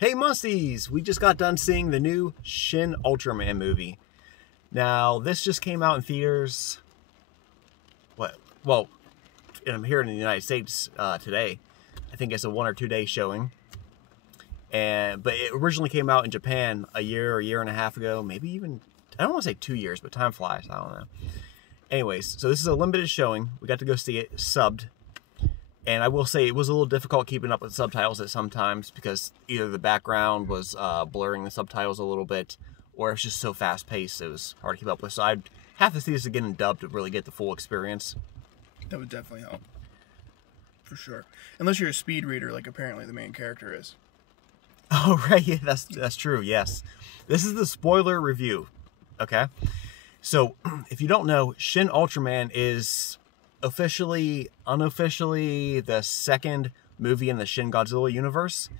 Hey Musties! We just got done seeing the new Shin Ultraman movie. Now, this just came out in theaters. Well, I'm here in the United States today. I think it's a 1 or 2 day showing. But it originally came out in Japan a year and a half ago. Maybe even, I don't want to say 2 years, but time flies. I don't know. Anyways, so this is a limited showing. We got to go see it subbed. And I will say it was a little difficult keeping up with subtitles at some times because either the background was blurring the subtitles a little bit, or it was just so fast-paced it was hard to keep up with. So I'd have to see this again in dub to really get the full experience. That would definitely help. For sure. Unless you're a speed reader like apparently the main character is. Oh, right. Yeah, that's true. Yes. This is the spoiler review. Okay? So, if you don't know, Shin Ultraman is unofficially the second movie in the Shin Godzilla universe,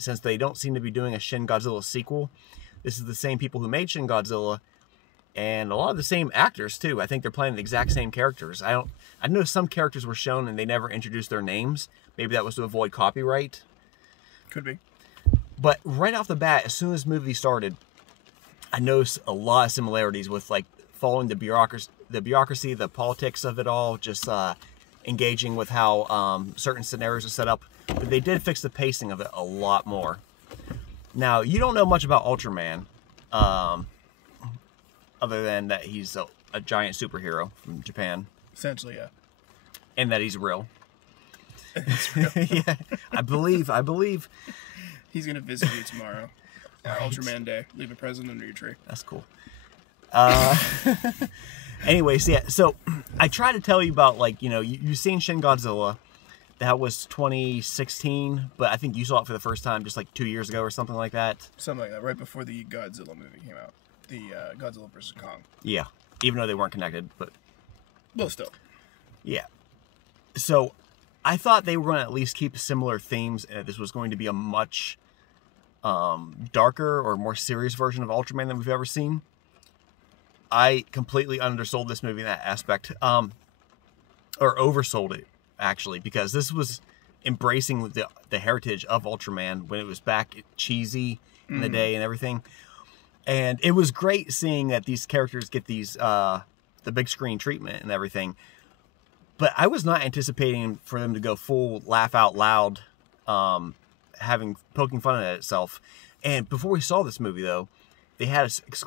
since they don't seem to be doing a Shin Godzilla sequel. This is the same people who made Shin Godzilla, and a lot of the same actors too. I think they're playing the exact same characters. I know some characters were shown and they never introduced their names. Maybe that was to avoid copyright. Could be. But right off the bat, as soon as the movie started, I noticed a lot of similarities with like following the bureaucracy, the politics of it all, just engaging with how certain scenarios are set up. But they did fix the pacing of it a lot more. Now, you don't know much about Ultraman, other than that he's a giant superhero from Japan. Essentially, yeah. And that he's real. It's real. Yeah, I believe. He's going to visit you tomorrow. Right. Ultraman Day. Leave a present under your tree. That's cool. Anyways, yeah, so I try to tell you about, like, you know, you've seen Shin Godzilla. That was 2016, but I think you saw it for the first time just like 2 years ago or something like that. Something like that, right before the Godzilla movie came out. The Godzilla vs. Kong. Yeah, even though they weren't connected, but... Well, still. Yeah. So, I thought they were going to at least keep similar themes, and this was going to be a much darker or more serious version of Ultraman than we've ever seen. I completely undersold this movie in that aspect, or oversold it, actually, because this was embracing the heritage of Ultraman when it was back cheesy in the day and everything. And it was great seeing that these characters get these the big screen treatment and everything. But I was not anticipating for them to go full laugh out loud, poking fun at itself. And before we saw this movie, though, they had this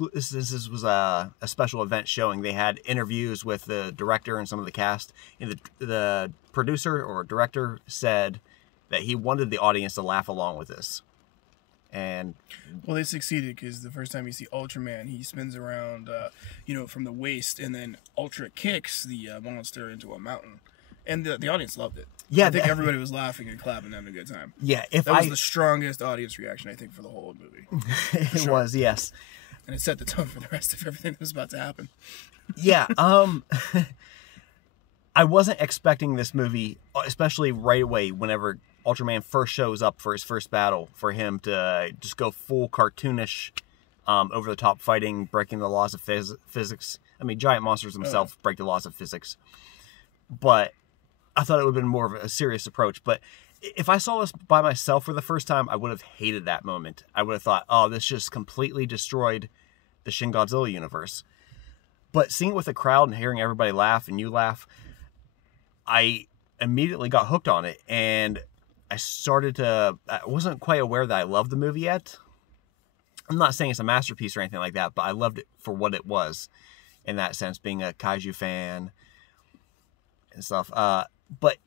was a special event showing. They had interviews with the director and some of the cast, and the producer or director said that he wanted the audience to laugh along with this. And well, they succeeded because the first time you see Ultraman, he spins around, from the waist, and then Ultra kicks the monster into a mountain, and the audience loved it. Yeah, I think everybody was laughing and clapping, having a good time. Yeah, that was the strongest audience reaction I think for the whole movie. It was, yes, and it set the tone for the rest of everything that was about to happen. Yeah, I wasn't expecting this movie, especially right away whenever Ultraman first shows up for his first battle, for him to just go full cartoonish, over the top fighting, breaking the laws of physics. I mean, giant monsters themselves break the laws of physics, but I thought it would have been more of a serious approach. But if I saw this by myself for the first time, I would have hated that moment. I would have thought, oh, this just completely destroyed the Shin Godzilla universe. But seeing it with the crowd and hearing everybody laugh and you laugh, I immediately got hooked on it. And I wasn't quite aware that I loved the movie yet. I'm not saying it's a masterpiece or anything like that, but I loved it for what it was in that sense, being a kaiju fan and stuff. But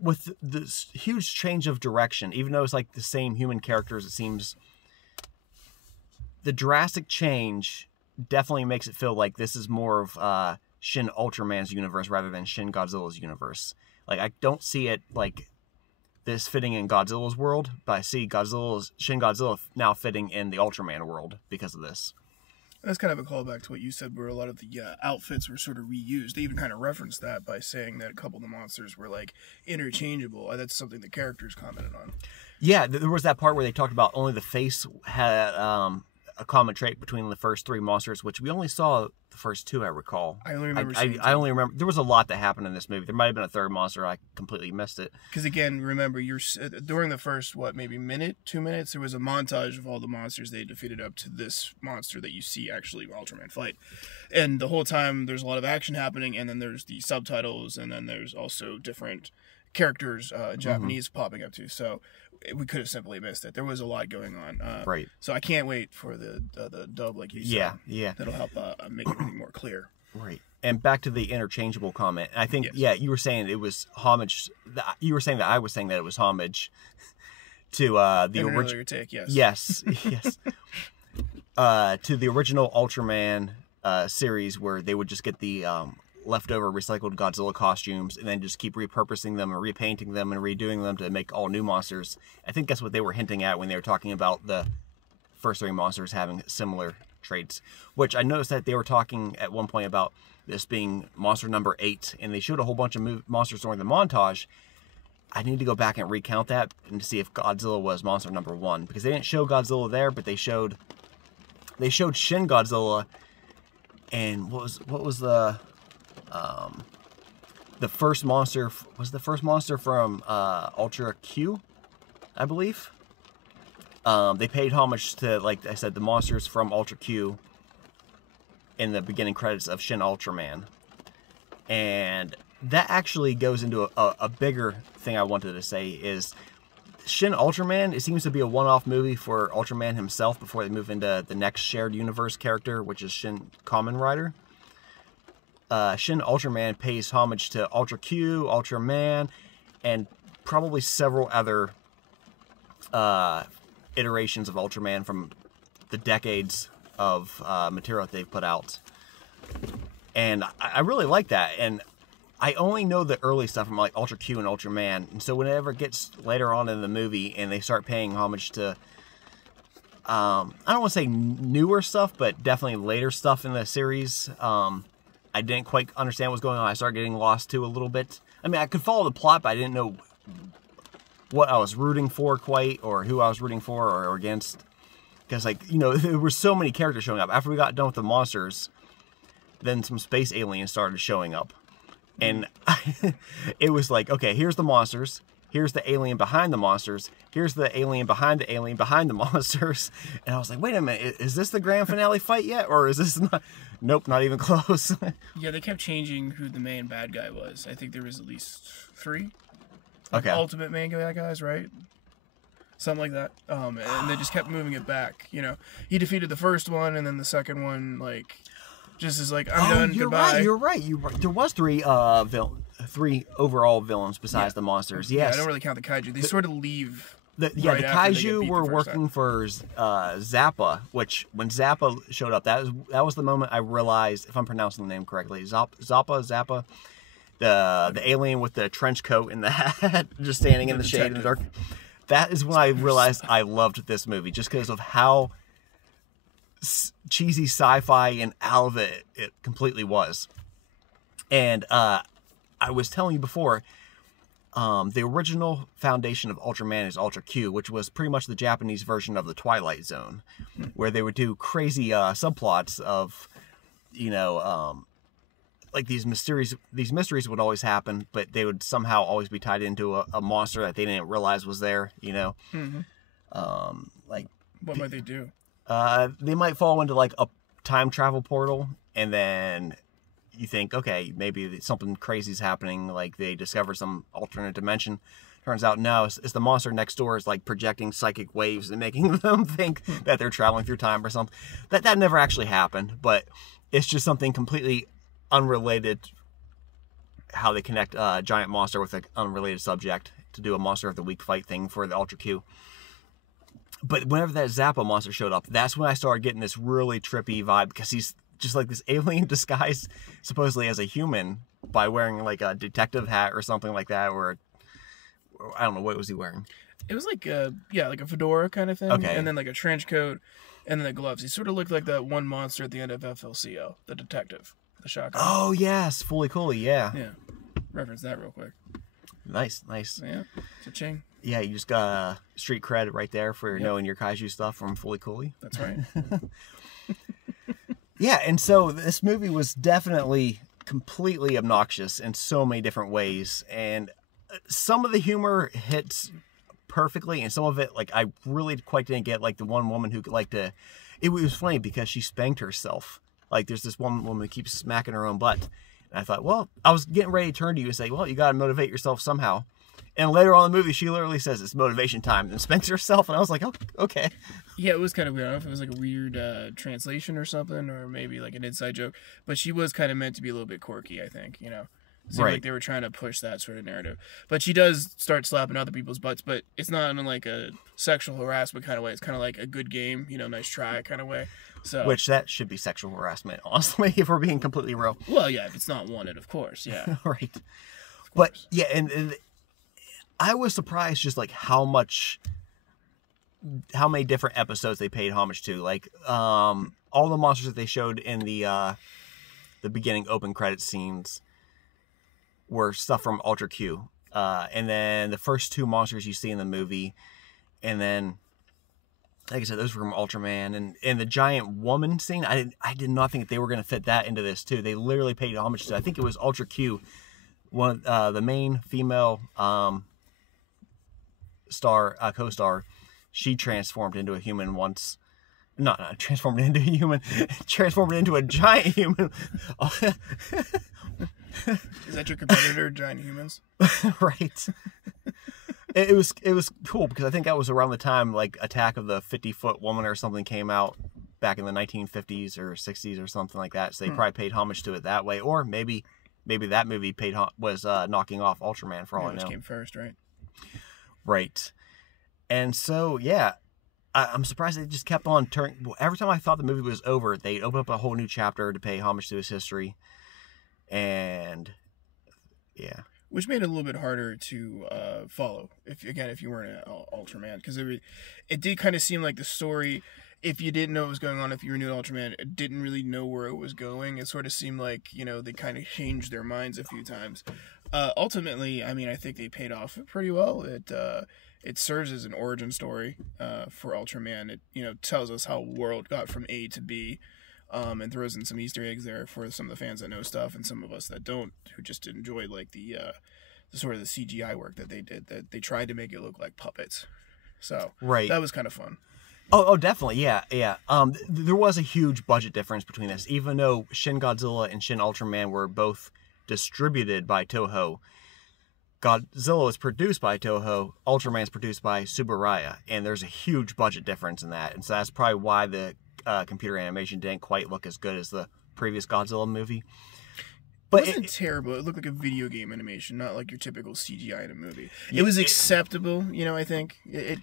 with this huge change of direction, even though it's like the same human characters, it seems the drastic change definitely makes it feel like this is more of Shin Ultraman's universe rather than Shin Godzilla's universe. Like, I don't see it like this fitting in Godzilla's world, but I see Shin Godzilla now fitting in the Ultraman world because of this. That's kind of a callback to what you said, where a lot of the outfits were sort of reused. They even kind of referenced that by saying that a couple of the monsters were, like, interchangeable. That's something the characters commented on. Yeah, there was that part where they talked about only the face had a common trait between the first three monsters, which we only saw the first two I recall. I only remember. I only remember there was a lot that happened in this movie. There might have been a third monster. I completely missed it. Because again, remember, during the first maybe minute, 2 minutes, there was a montage of all the monsters they defeated up to this monster that you see actually Ultraman fight, and the whole time there's a lot of action happening, and then there's the subtitles, and then there's also different characters, Japanese popping up too. So we could have simply missed it. There was a lot going on. Right. So I can't wait for the dub, like you said. Yeah. That'll help make everything more clear. Right. And back to the interchangeable comment. I think, you were saying it was homage. You were saying that I was saying that it was homage to the original take. Yes. To the original Ultraman series, where they would just get the leftover recycled Godzilla costumes and then just keep repurposing them and repainting them and redoing them to make all new monsters. I think that's what they were hinting at when they were talking about the first three monsters having similar traits, which I noticed that they were talking at one point about this being monster number 8, and they showed a whole bunch of monsters during the montage. I need to go back and recount that and see if Godzilla was monster number 1, because they didn't show Godzilla there, but they showed Shin Godzilla, and what was the first monster from Ultra Q, I believe. They paid homage to, like I said, the monsters from Ultra Q in the beginning credits of Shin Ultraman. And that actually goes into a bigger thing I wanted to say is Shin Ultraman, it seems to be a one-off movie for Ultraman himself before they move into the next shared universe character, which is Shin Kamen Rider. Shin Ultraman pays homage to Ultra Q, Ultraman, and probably several other iterations of Ultraman from the decades of material that they've put out. And I really like that. And I only know the early stuff from like Ultra Q and Ultraman. And so whenever it gets later on in the movie and they start paying homage to, I don't want to say newer stuff, but definitely later stuff in the series, I didn't quite understand what was going on. I started getting lost too a little bit. I mean, I could follow the plot, but I didn't know what I was rooting for quite, or who I was rooting for or against. Because, like, you know, there were so many characters showing up. After we got done with the monsters, then some space aliens started showing up. And it was like, okay, here's the monsters. Here's the alien behind the monsters. Here's the alien behind the monsters. And I was like, wait a minute, is this the grand finale fight yet? Or is this not? Nope, not even close. Yeah, they kept changing who the main bad guy was. I think there was at least 3. Okay. Ultimate main bad guys, right? Something like that. And they just kept moving it back. You know, he defeated the first one, and then the second one, like, just is like, I'm done, goodbye. You're right. There was 3 overall villains besides the monsters. Yes. Yeah, I don't really count the kaiju. They sort of leave. The kaiju were working for Zappa, which when Zappa showed up, that was the moment I realized, if I'm pronouncing the name correctly, Zappa, the alien with the trench coat and the hat, just standing in the shade in the dark. That is when I realized I loved this movie, just because of how cheesy sci-fi and out of it completely was. And I was telling you before, the original foundation of Ultraman is Ultra Q, which was pretty much the Japanese version of the Twilight Zone, where they would do crazy subplots of, you know, like these mysteries would always happen, but they would somehow always be tied into a monster that they didn't realize was there, you know. Like, what might they do? They might fall into like a time travel portal, and then you think, okay, maybe something crazy is happening, like they discover some alternate dimension. Turns out, no, it's the monster next door is like projecting psychic waves and making them think that they're traveling through time or something. That never actually happened, but it's just something completely unrelated, how they connect a giant monster with an unrelated subject to do a monster of the week fight thing for the Ultra Q. But whenever that Zappa monster showed up, that's when I started getting this really trippy vibe, because he's just like this alien disguised supposedly as a human by wearing like a detective hat or something like that, or I don't know, what was he wearing? It was like like a fedora kind of thing, okay, and then like a trench coat, and then the gloves. He sort of looked like that one monster at the end of FLCO, the detective, the shotgun. Oh yes, Fully Cooley, yeah. Reference that real quick. Nice. Yeah, cha-ching. Yeah, you just got street cred right there for knowing your kaiju stuff from Fully Cooley. That's right. Yeah, and so this movie was definitely completely obnoxious in so many different ways, and some of the humor hits perfectly, and some of it, like, I really quite didn't get, like, the one woman who could, like, it was funny because she spanked herself. Like, there's this one woman who keeps smacking her own butt, and I thought, well, I was getting ready to turn to you and say, well, you gotta motivate yourself somehow. And later on in the movie, she literally says it's motivation time and spanks herself, and I was like, oh, okay. Yeah, it was kind of weird. I don't know if it was like a weird translation or something, or maybe like an inside joke. But she was kind of meant to be a little bit quirky, I think, you know. It seemed like they were trying to push that sort of narrative. But she does start slapping other people's butts, but it's not in like a sexual harassment kind of way. It's kind of like a good game, you know, nice try kind of way. So, which that should be sexual harassment, honestly, if we're being completely real. Well, yeah, if it's not wanted, of course, yeah. Right. But, yeah, and I was surprised just, like, how many different episodes they paid homage to. Like, all the monsters that they showed in the beginning open credits scenes were stuff from Ultra Q. And then the first two monsters you see in the movie, and then, like I said, those were from Ultraman. And the giant woman scene, I did not think they were going to fit that into this, too. They literally paid homage to, I think it was Ultra Q, the main female co-star. She transformed into a human once. Not transformed into a human. Transformed into a giant human. Is that your competitor, giant humans? Right. It was cool because I think that was around the time like Attack of the 50-Foot Woman or something came out back in the 1950s or 60s or something like that. So they probably paid homage to it that way, or maybe that movie was knocking off Ultraman for all I know. Which came first, right? Right. And so yeah, I'm surprised they just kept on turning. Every time I thought the movie was over, they'd open up a whole new chapter to pay homage to his history. And yeah, which made it a little bit harder to follow if you weren't an Ultraman, because it did kind of seem like the story, if you didn't know what was going on, if you were new to Ultraman, it didn't really know where it was going. It sort of seemed like, you know, they kind of changed their minds a few times. Ultimately, I mean, I think they paid off pretty well. It serves as an origin story for Ultraman. It, you know, tells us how World got from A to B. And throws in some Easter eggs there for some of the fans that know stuff and some of us that don't, who just enjoyed like the sort of the CGI work that they did. That they tried to make it look like puppets. So that was kind of fun. Oh, definitely, yeah. There was a huge budget difference between this, even though Shin Godzilla and Shin Ultraman were both distributed by Toho. Godzilla was produced by Toho, Ultraman is produced by Subaraya, and there's a huge budget difference in that, and so that's probably why the computer animation didn't quite look as good as the previous Godzilla movie. But it wasn't terrible. It looked like a video game animation, not like your typical CGI in a movie. It was acceptable, you know. I think it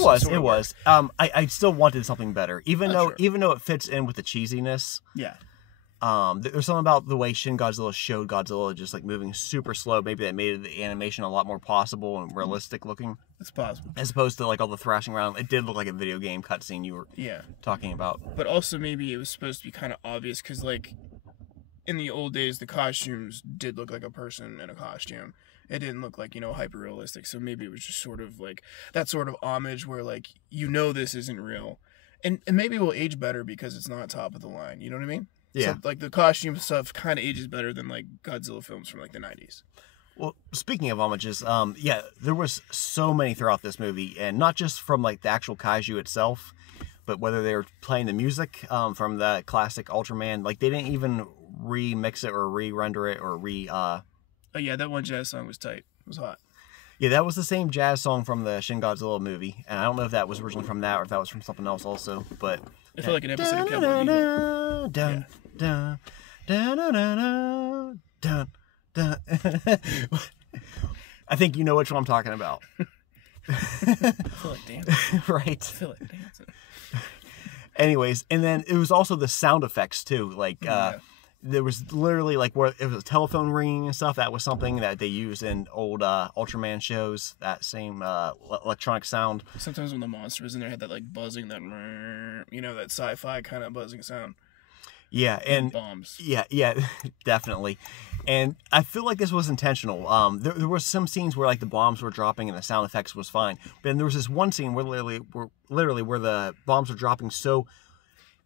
was. I still wanted something better, even though it fits in with the cheesiness. Yeah. There's something about the way Shin Godzilla showed Godzilla just like moving super slow. Maybe that made the animation a lot more possible and realistic looking. It's possible. As opposed to like all the thrashing around. It did look like a video game cutscene you were talking about. But also maybe it was supposed to be kind of obvious because like in the old days the costumes did look like a person in a costume. It didn't look like, you know, hyper realistic. So maybe it was just sort of like that sort of homage where like, you know, this isn't real. And maybe it will age better because it's not top of the line. You know what I mean? Yeah. So, like, the costume stuff kind of ages better than, like, Godzilla films from, like, the 90s. Well, speaking of homages, there was so many throughout this movie, and not just from, like, the actual kaiju itself, but whether they were playing the music from the classic Ultraman. Like, they didn't even remix it or re-render it or Oh, yeah, that one jazz song was tight. It was hot. Yeah, that was the same jazz song from the Shin Godzilla movie, and I don't know if that was originally from that or if that was from something else also, but... I feel like an episode of Cowboy Bebop. Dun, dun, dun, dun, dun, dun, dun. I think you know which one I'm talking about. I feel like dancing. Right. I feel like dancing. Anyways, and then it was also the sound effects too. Like there was literally like where it was a telephone ringing and stuff. That was something that they used in old Ultraman shows. That same electronic sound. Sometimes when the monster was in there, it had that like buzzing, that you know, that sci-fi kind of buzzing sound. Yeah, and bombs. Yeah, definitely. And I feel like this was intentional. There were some scenes where like the bombs were dropping and the sound effects was fine. But then there was this one scene where literally where the bombs were dropping so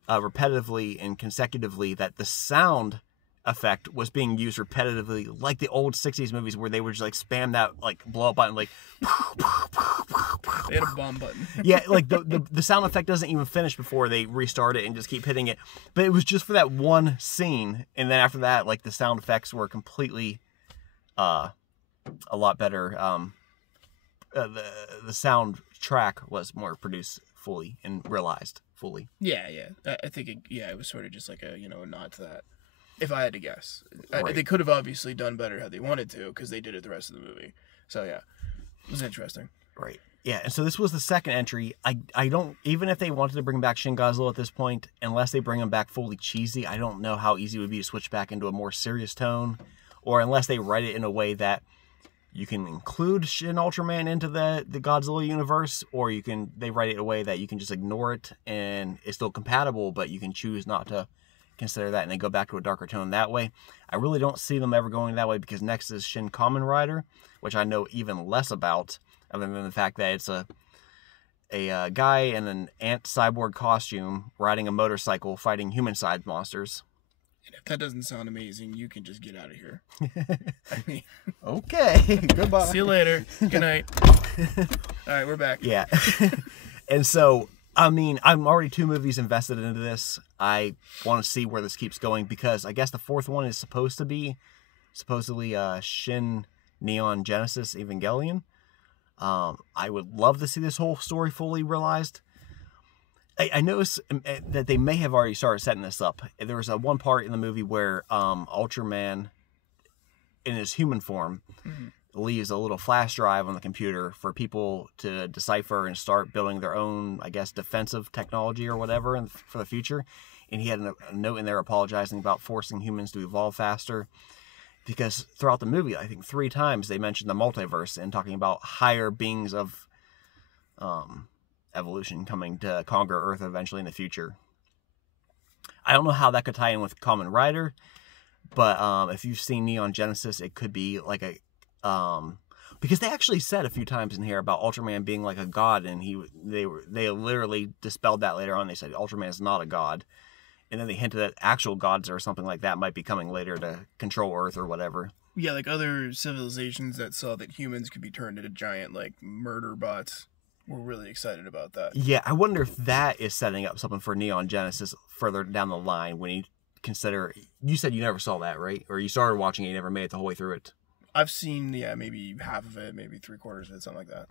repetitively and consecutively, that the sound effect was being used repetitively, like the old 60s movies where they would just like spam that like blow up button, like They had a bomb button. yeah, like the sound effect doesn't even finish before they restart it and just keep hitting it. But it was just for that one scene, and then after that, like the sound effects were completely a lot better. The sound track was more produced fully and realized fully. Yeah. I think it was sort of just like a nod to that. If I had to guess, Right. they could have obviously done better had they wanted to, because they did it the rest of the movie. So yeah, it was interesting. Right. Yeah, and so this was the second entry. I don't, even if they wanted to bring back Shin Godzilla at this point, unless they bring him back fully cheesy, I don't know how easy it would be to switch back into a more serious tone, or unless they write it in a way that you can include Shin Ultraman into the Godzilla universe, or they write it in a way that you can just ignore it and it's still compatible, but you can choose not to consider that and then go back to a darker tone that way. I really don't see them ever going that way, because next is Shin Kamen Rider, which I know even less about, other than the fact that it's a guy in an ant cyborg costume riding a motorcycle fighting human-sized monsters. And if that doesn't sound amazing, you can just get out of here. I mean, okay, goodbye. See you later. Good night. All right, we're back. Yeah. And so, I mean, I'm already 2 movies invested into this. I want to see where this keeps going, because I guess the 4th one is supposedly Shin Neon Genesis Evangelion. I would love to see this whole story fully realized. I noticed that they may have already started setting this up. There was one part in the movie where Ultraman, in his human form, leaves a little flash drive on the computer for people to decipher and start building their own, I guess, defensive technology or whatever for the future. And he had a note in there apologizing about forcing humans to evolve faster. Because throughout the movie, I think 3 times they mentioned the multiverse and talking about higher beings of evolution coming to conquer Earth eventually in the future. I don't know how that could tie in with Kamen Rider, but if you've seen Neon Genesis, it could be like a because they actually said a few times in here about Ultraman being like a god, and they literally dispelled that later on. They said Ultraman is not a god. And then they hinted that actual gods or something like that might be coming later to control Earth or whatever. Yeah, like other civilizations that saw that humans could be turned into giant, like, murder bots. We're really excited about that. Yeah, I wonder if that is setting up something for Neon Genesis further down the line when you consider... You said you never saw that, right? Or you started watching it, you never made it the whole way through it. I've seen, maybe half of it, maybe 3/4 of it, something like that.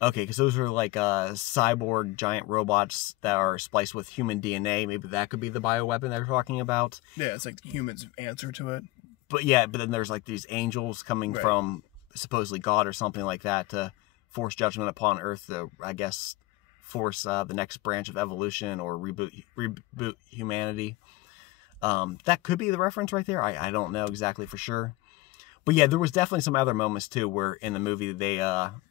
Okay, because those are like cyborg giant robots that are spliced with human DNA. Maybe that could be the bioweapon they're talking about. Yeah, it's like the humans' answer to it. But then there's like these angels coming from supposedly God or something like that to force judgment upon Earth to, I guess, force the next branch of evolution or reboot humanity. That could be the reference right there. I don't know exactly for sure. But yeah, there was definitely some other moments too where in the movie they,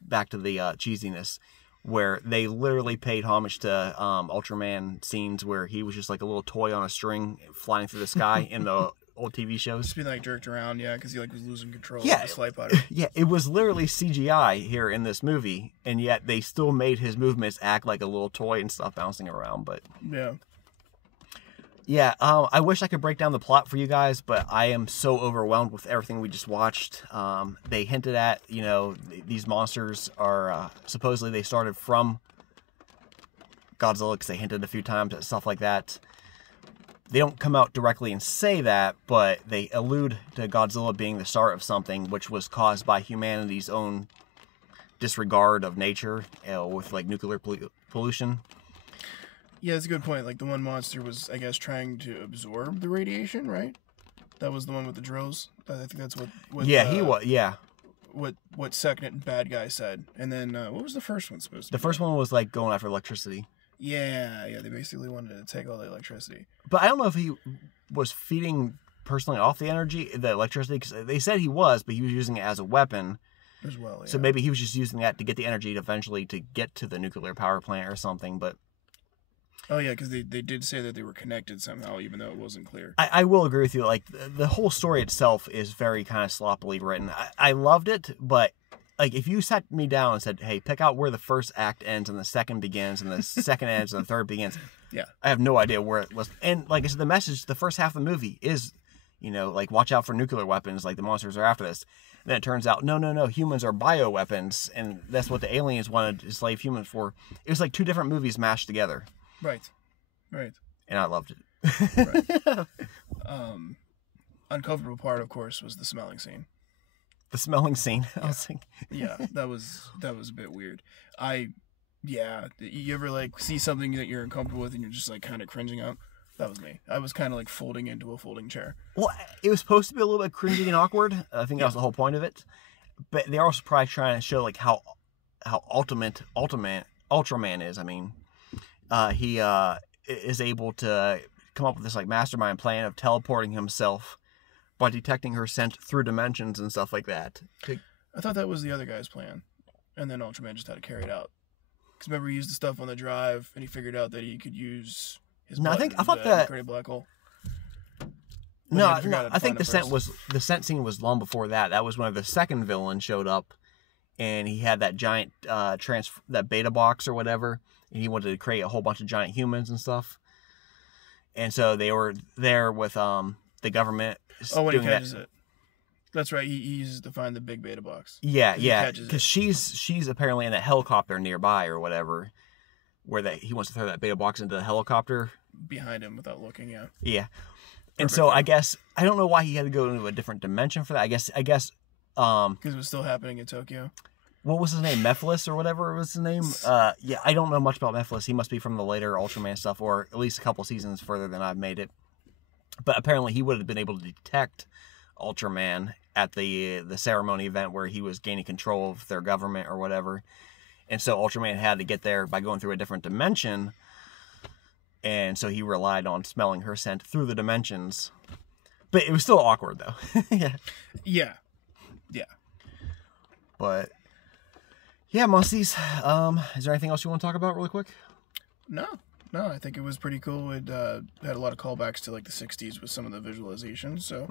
back to the cheesiness, where they literally paid homage to Ultraman scenes where he was just like a little toy on a string flying through the sky in the old TV shows. Just being like jerked around, because he like was losing control of his flight body. Yeah, it was literally CGI here in this movie, and yet they still made his movements act like a little toy and stuff bouncing around. But yeah, I wish I could break down the plot for you guys, but I am so overwhelmed with everything we just watched. They hinted at, these monsters are, supposedly they started from Godzilla, because they hinted a few times at stuff like that. They don't come out directly and say that, but they allude to Godzilla being the start of something which was caused by humanity's own disregard of nature, with like nuclear pollution. Yeah, that's a good point. Like, the one monster was, I guess, trying to absorb the radiation, right? That was the one with the drills. I think that's what he was, yeah. What second bad guy said. And then, what was the first one supposed to be? The first one was, like, going after electricity. Yeah, they basically wanted to take all the electricity. But I don't know if he was feeding personally off the electricity, because they said he was, but he was using it as a weapon. As well, yeah. So maybe he was just using that to get the energy to eventually to get to the nuclear power plant or something, but... Oh, yeah, because they did say that they were connected somehow, even though it wasn't clear. I will agree with you. Like, the whole story itself is very kind of sloppily written. I loved it, but like if you sat me down and said, "Hey, pick out where the first act ends and the second begins and the second ends and the third begins," Yeah. I have no idea where it was. And like I said, the message, the first half of the movie is, like watch out for nuclear weapons. Like the monsters are after this. And then it turns out, no, humans are bioweapons, and that's what the aliens wanted to enslave humans for. It was like two different movies mashed together. Right. And I loved it. Right. Uncomfortable part, of course, was the smelling scene. The smelling scene. Yeah. I was thinking. Yeah, that was a bit weird. You ever like see something that you're uncomfortable with and you're just like kind of cringing up? That was me. I was kind of like folding into a folding chair. Well, it was supposed to be a little bit cringy and awkward. I think that was the whole point of it. But they're also probably trying to show like how Ultraman is. I mean, he is able to come up with this like mastermind plan of teleporting himself by detecting her scent through dimensions and stuff like that. I thought that was the other guy's plan, and then Ultraman just had to carry it out. Because remember, he used the stuff on the drive, and he figured out that he could use his button to create a black hole. No, I think the scent scene was long before that. That was when the second villain showed up, and he had that giant that beta box or whatever, and he wanted to create a whole bunch of giant humans and stuff. And so they were there with the government. Oh, when he catches it. That's right. He uses to find the big beta box. Yeah. Because she's apparently in a helicopter nearby or whatever, where he wants to throw that beta box into the helicopter behind him without looking. Yeah. Yeah. And so I guess I don't know why he had to go into a different dimension for that. I guess because it was still happening in Tokyo. What was his name? Mephiles or whatever was his name? Yeah, I don't know much about Mephiles. He must be from the later Ultraman stuff, or at least a couple seasons further than I've made it. But apparently he would have been able to detect Ultraman at the ceremony event where he was gaining control of their government or whatever. And so Ultraman had to get there by going through a different dimension. And so he relied on smelling her scent through the dimensions. But it was still awkward, though. Yeah. But, yeah, Musties. Is there anything else you want to talk about really quick? No, I think it was pretty cool. It had a lot of callbacks to like the 60s with some of the visualizations. So,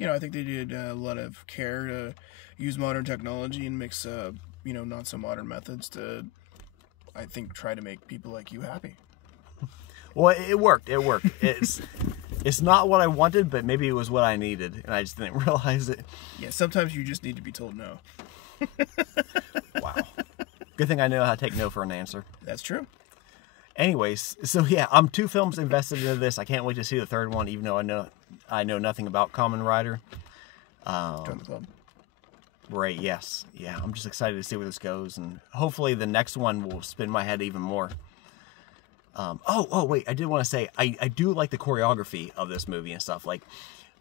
I think they did a lot of care to use modern technology and mix, not so modern methods to, I think, try to make people like you happy. Well, it worked. It's not what I wanted, but maybe it was what I needed, and I just didn't realize it. Yeah, sometimes you just need to be told no. Wow. Good thing I know how to take no for an answer. That's true. Anyways, so yeah, I'm 2 films invested into this. I can't wait to see the third one, even though I know nothing about Kamen Rider. Join the club. Right, yes. Yeah, I'm just excited to see where this goes, and hopefully the next one will spin my head even more. Wait, I did want to say, I do like the choreography of this movie and stuff. Like,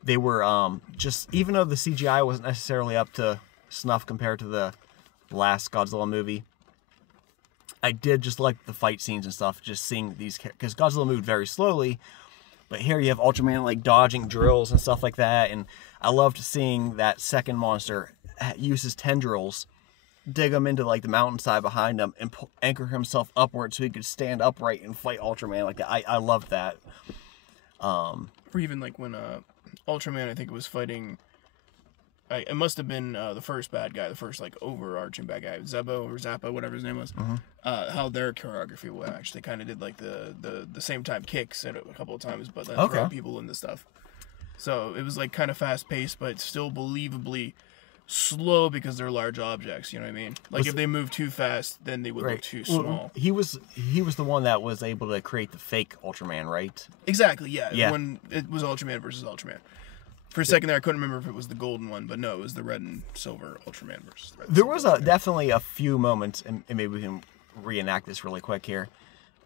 they were, just, even though the CGI wasn't necessarily up to snuff compared to the last Godzilla movie, I did just like the fight scenes and stuff, just seeing these, because Godzilla moved very slowly, but here you have Ultraman, like, dodging drills and stuff like that, and I loved seeing that second monster use his tendrils, dig him into like the mountainside behind him, and anchor himself upward so he could stand upright and fight Ultraman like that. I loved that. Or even like when Ultraman, I think, was fighting. It must have been the first bad guy, the first like overarching bad guy, Zebo or Zappa, whatever his name was. How their choreography was actually kind of did like the same time kicks at it a couple of times, but then throw people into stuff. So it was like kind of fast paced, but still believably slow because they're large objects. You know what I mean? Like if they move too fast, then they would look too small. Well, he was the one that was able to create the fake Ultraman, right? Exactly. Yeah. When it was Ultraman versus Ultraman. For a second there, I couldn't remember if it was the golden one, but no, it was the red and silver Ultraman versus the red. There was definitely a few moments, and maybe we can reenact this really quick here,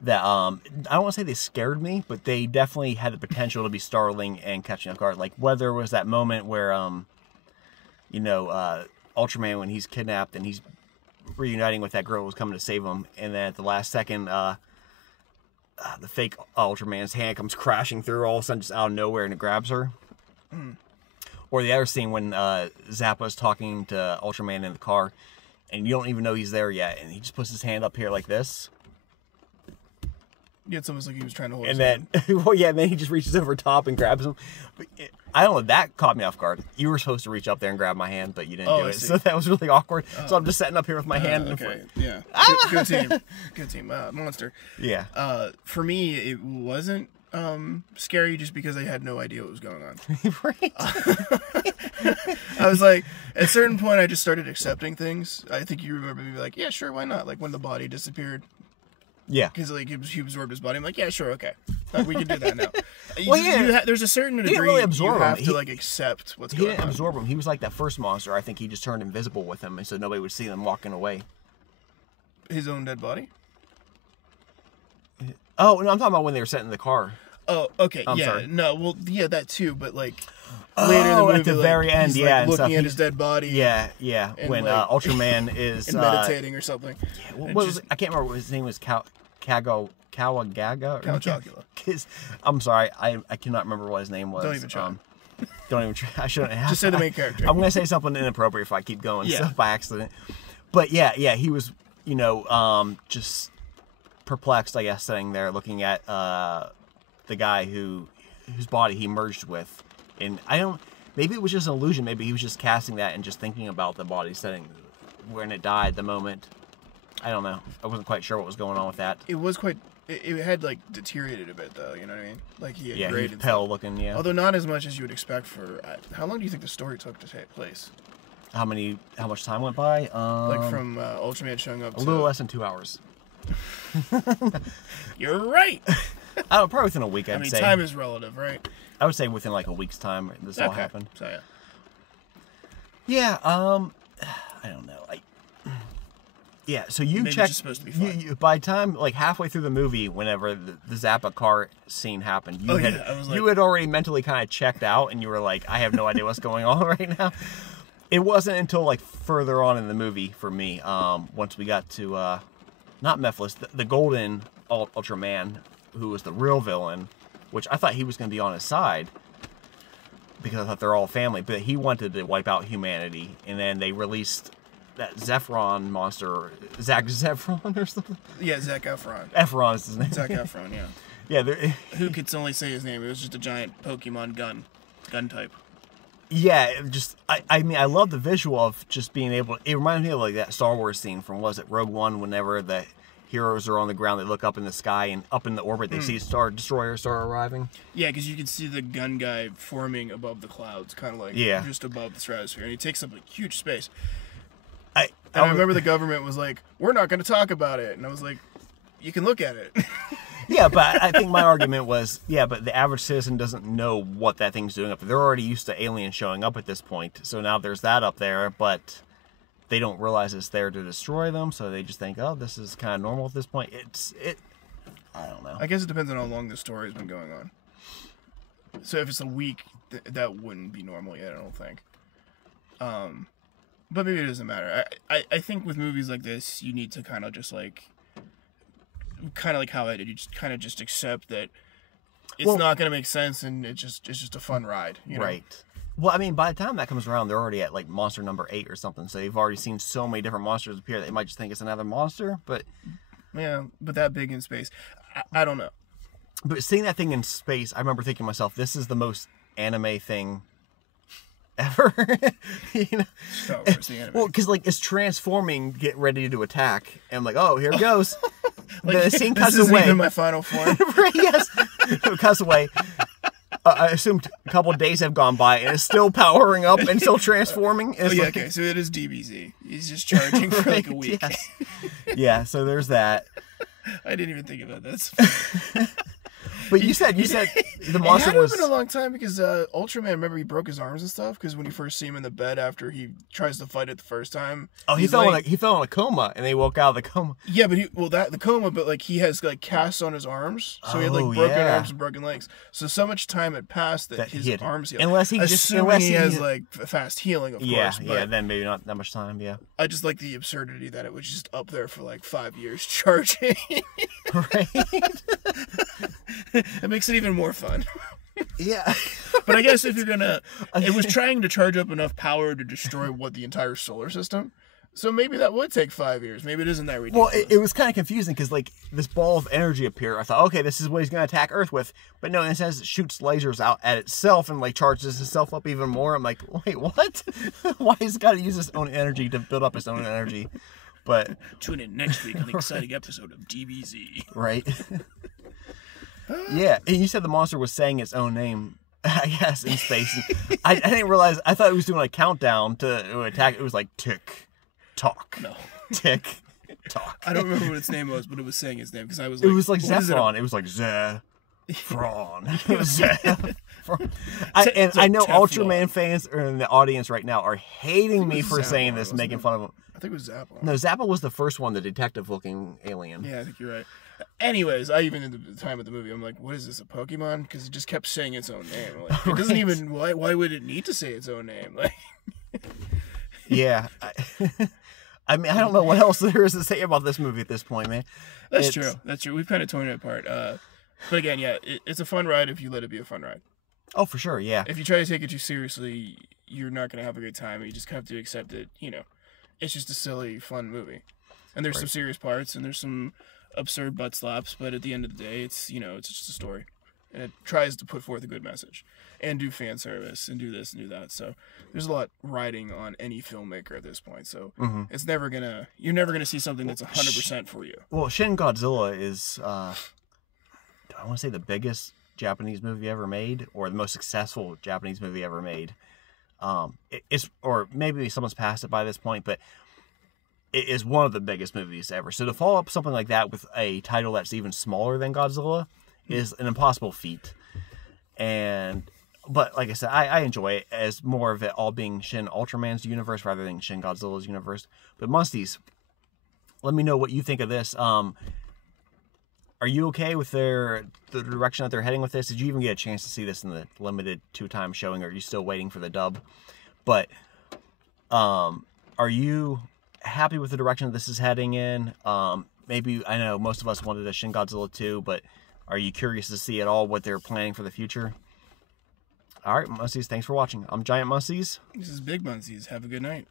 that I don't want to say they scared me, but they definitely had the potential to be startling and catching off guard. Like whether it was that moment where Ultraman, when he's kidnapped and he's reuniting with that girl who was coming to save him, and then at the last second, the fake Ultraman's hand comes crashing through all of a sudden just out of nowhere and it grabs her. Or the other scene when Zappa's talking to Ultraman in the car, and you don't even know he's there yet, and he just puts his hand up here like this. Yeah, it's almost like he was trying to hold and his then, hand. Well, yeah, and then he just reaches over top and grabs him. I don't know, that caught me off guard. You were supposed to reach up there and grab my hand, but you didn't do I it. see. So that was really awkward. So I'm just sitting up here with my hand in okay. front. Yeah. Good team. Good team. Monster. Yeah. For me, it wasn't scary just because I had no idea what was going on. Right. I was like, at a certain point, I just started accepting things. I think you remember me like, yeah, sure, why not? Like when the body disappeared. Yeah. Because like he absorbed his body. I'm like, yeah, sure, okay. We can do that now. Well, there's a certain degree didn't really absorb you have him. to like accept what's He going didn't on. absorb him. He was like that first monster. I think he just turned invisible with him, and so nobody would see them walking away. His own dead body? Oh, no, I'm talking about when they were sitting in the car. Oh, okay, I'm yeah. sorry. No, well, yeah, that too, but like later in the movie, at the like, very end, he's, yeah, like, and looking stuff. at his dead body. Yeah. And, When like, Ultraman is and meditating or something. what was it? I can't remember what his name was. Kawagaga. Count Chocula. I'm sorry, I cannot remember what his name was. Don't even try. Don't even try. I shouldn't have. Just say the main character. I'm gonna say something inappropriate if I keep going. Yeah. Stuff by accident. But yeah, he was, just perplexed, I guess, sitting there looking at the guy whose body he merged with, and maybe it was just an illusion. Maybe he was just casting that and just thinking about the body setting when it died. The moment, I don't know. I wasn't quite sure what was going on with that. It was quite. It had like deteriorated a bit though. You know what I mean? Like he had Yeah, grayed he's and pale stuff. looking. Yeah. Although not as much as you would expect for. How long do you think the story took to take place? How much time went by? Like from Ultraman showing up. A little less than 2 hours. You're right. Probably within a week. I'd say. Time is relative, right? I would say within like a week's time, this all Okay. happened. So yeah. Yeah. I don't know. Yeah. So you Maybe it's checked. just supposed to be fun. You, by the time like halfway through the movie, whenever the Zappa car scene happened, you I was had already mentally kind of checked out, and you were like, I have no idea what's going on right now. It wasn't until like further on in the movie for me, once we got to not Mephiles, the Golden Ultraman, who was the real villain, which I thought he was going to be on his side because I thought they're all family, but he wanted to wipe out humanity, and then they released that Zephron monster, Zac Efron or something. Yeah, Zac Efron. Efron is his name. Zac Efron, yeah. Yeah, Who could only say his name? It was just a giant Pokemon gun type. yeah. I mean, I love the visual of just being able. It reminded me of like that Star Wars scene from Rogue One, whenever the heroes are on the ground, they look up in the sky and up in the orbit, they see Star Destroyers start arriving. Yeah, because you can see the gun guy forming above the clouds, kind of like just above the stratosphere, and he takes up a huge space. I remember the government was like, "We're not going to talk about it," and I was like, "You can look at it." Yeah, but I think my argument was, but the average citizen doesn't know what that thing's doing up there. They're already used to aliens showing up at this point, so now there's that up there, but they don't realize it's there to destroy them, so they just think, oh, this is kind of normal at this point. I don't know. I guess it depends on how long the story's been going on. So if it's a week, that wouldn't be normal yet, I don't think. But maybe it doesn't matter. I think with movies like this, you need to kind of just like, kind of like how I did. You just kind of just accept that it's not going to make sense, and it's just a fun ride. You know? Right. Well, I mean, by the time that comes around, they're already at like monster number 8 or something. So they've already seen so many different monsters appear that they might just think it's another monster. But yeah, but that big in space, I don't know. But seeing that thing in space, I remember thinking to myself, this is the most anime thing ever. You know? Star Wars, the anime. Well, because like it's transforming, get ready to attack, and I'm like, oh, here it goes. Like, the scene cuts this isn't away. even my final form. Right, yes, it cuts away. I assumed a couple of days have gone by, and it's still powering up and still transforming. It's like, Okay, so it is DBZ. He's just charging for like a week. Yes. Yeah, so there's that. I didn't even think about that. But you said the monster it had was. been a long time because Ultraman. Remember, he broke his arms and stuff. Because when you first see him in the bed after he tries to fight it the first time, Oh, he fell in a coma, and they woke out of the coma. Yeah, but the coma, but like he has like casts on his arms, so he had like Oh, broken yeah. arms and broken legs. So much time had passed that his arms healed. Unless he has like fast healing, of course. Yeah, then maybe not that much time. Yeah, I just like the absurdity that it was just up there for like 5 years charging. right. It makes it even more fun. Yeah, But I guess if you're gonna, it was trying to charge up enough power to destroy the entire solar system. So maybe that would take 5 years. Maybe it isn't that ridiculous. Well, it was kind of confusing because like this ball of energy appeared. I thought, okay, this is what he's going to attack Earth with. But no, it says it shoots lasers out at itself and like charges itself up even more. I'm like, wait, what? Why has it got to use its own energy to build up its own energy? But tune in next week on the exciting episode of DBZ. Right. Yeah, and you said the monster was saying its own name. I guess in space. I didn't realize. I thought it was doing a countdown to attack. It was like tick. Talk. No. Tick. Talk. I don't remember what its name was, but it was saying its name because I was It like... was like what is it? Zephron. It was like Zephron. It was Zephron. It's I like know Teflon. Ultraman fans are in the audience right now are hating me for saying this, wasn't making it? fun of him. I think it was Zappa. No, Zappa was the first one, the detective-looking alien. Yeah, I think you're right. Anyways, I even in the time of the movie, I'm like, what is this, a Pokemon? Because it just kept saying its own name. Like, it doesn't even... Why would it need to say its own name? Like... Yeah. I mean, I don't know what else there is to say about this movie at this point, man. That's true. That's true. We've kind of torn it apart. But again, yeah, it's a fun ride if you let it be a fun ride. Oh, for sure, yeah. If you try to take it too seriously, you're not going to have a good time. You just have to accept that, it's just a silly, fun movie. And there's some serious parts, and there's some absurd butt slaps, but at the end of the day, it's just a story. And it tries to put forth a good message. And do fan service, and do this and do that. So there's a lot riding on any filmmaker at this point. So it's you're never gonna see something that's 100% for you. Well, Shin Godzilla is, do I want to say the biggest Japanese movie ever made, or the most successful Japanese movie ever made? It's, or maybe someone's passed it by this point, but it is one of the biggest movies ever. So to follow up something like that with a title that's even smaller than Godzilla is an impossible feat. But like I said, I enjoy it as more of it all being Shin Ultraman's universe rather than Shin Godzilla's universe. But Musties, let me know what you think of this. Are you okay with the direction that they're heading with this? Did you even get a chance to see this in the limited 2-time showing, or are you still waiting for the dub? But are you happy with the direction that this is heading in? Maybe, I know most of us wanted a Shin Godzilla 2, but are you curious to see at all what they're planning for the future? All right, Musties, thanks for watching. I'm Giant Musties. This is Big Muncies. Have a good night.